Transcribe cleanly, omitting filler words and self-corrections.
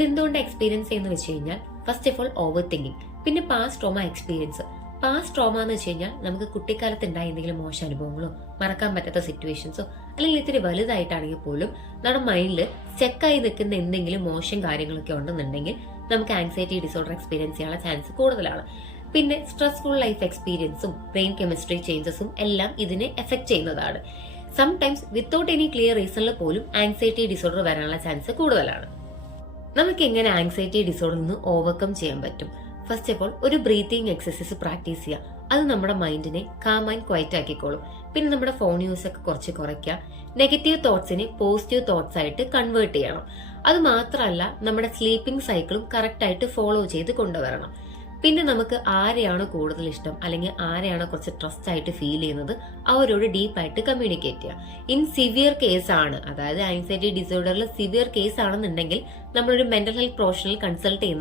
ഇതെന്തുകൊണ്ട് experience ചെയ്യുന്ന വെച്ച് കഴിഞ്ഞാൽ first of all overthinking, പിന്നെ past trauma experience. Past trauma എന്ന് വെച്ച് കഴിഞ്ഞാൽ നമുക്ക് കുട്ടിക്കാലത്ത് ഉണ്ടായ എന്തെങ്കിലും മോശം അനുഭവങ്ങളോ മറക്കാൻ പറ്റാത്ത സിറ്റുവേഷൻസോ അല്ലെങ്കിൽ ഇത്തിരി വലുതായിട്ടാണെങ്കിൽ പോലും നമ്മുടെ മൈൻഡിൽ സ്റ്റക്കായി നിൽക്കുന്ന എന്തെങ്കിലും മോശം കാര്യങ്ങളൊക്കെ ഉണ്ടെന്നുണ്ടെങ്കിൽ നമുക്ക് ആങ്സൈറ്റി ഡിസോർഡർ എക്സ്പീരിയൻസ് ചെയ്യാനുള്ള ചാൻസ് കൂടുതലാണ്. പിന്നെ സ്ട്രെസ്ഫുൾ ലൈഫ് എക്സ്പീരിയൻസും ബ്രെയിൻ കെമിസ്ട്രി ചേഞ്ചസും എല്ലാം ഇതിനെ എഫക്ട് ചെയ്യുന്നതാണ്. സംടൈംസ് വിത്തൗട്ട് എനി ക്ലിയർ റീസണിൽ പോലും ആങ്സൈറ്റി ഡിസോർഡർ വരാനുള്ള ചാൻസ് കൂടുതലാണ്. നമുക്ക് എങ്ങനെ ആങ്സൈറ്റി ഡിസോർഡർ നിന്ന് ഓവർകം ചെയ്യാൻ പറ്റും? ഫസ്റ്റ് ഓഫ് ഓൾ ഒരു ബ്രീത്തിങ് എക്സസൈസ് പ്രാക്ടീസ് ചെയ്യുക. അത് നമ്മുടെ മൈൻഡിനെ കാം ആൻഡ് ക്വയറ്റ് ആക്കിക്കോളും. പിന്നെ നമ്മുടെ ഫോൺ യൂസ് ഒക്കെ കുറച്ച് കുറയ്ക്കുക. നെഗറ്റീവ് തോട്ട്സിനെ പോസിറ്റീവ് തോട്ട്സ് ആയിട്ട് കൺവേർട്ട് ചെയ്യണം. അത് മാത്രമല്ല, നമ്മുടെ സ്ലീപ്പിംഗ് സൈക്കിളും കറക്റ്റ് ആയിട്ട് ഫോളോ ചെയ്ത് കൊണ്ടുവരണം. പിന്നെ നമുക്ക് ആരെയാണ് കൂടുതൽ ഇഷ്ടം അല്ലെങ്കിൽ ആരെയാണ് കുറച്ച് ട്രസ്റ്റ് ആയിട്ട് ഫീൽ ചെയ്യുന്നത് അവരോട് ഡീപ്പായിട്ട് കമ്മ്യൂണിക്കേറ്റ് ചെയ്യുക. ഇൻ സിവിയർ കേസ് ആണ്, അതായത് ആങ്സൈറ്റി ഡിസോർഡറിൽ സിവിയർ കേസ് ആണെന്നുണ്ടെങ്കിൽ നമ്മളൊരു മെന്റൽ ഹെൽത്ത് പ്രൊഫഷണൽ കൺസൾട്ട് ചെയ്യുന്ന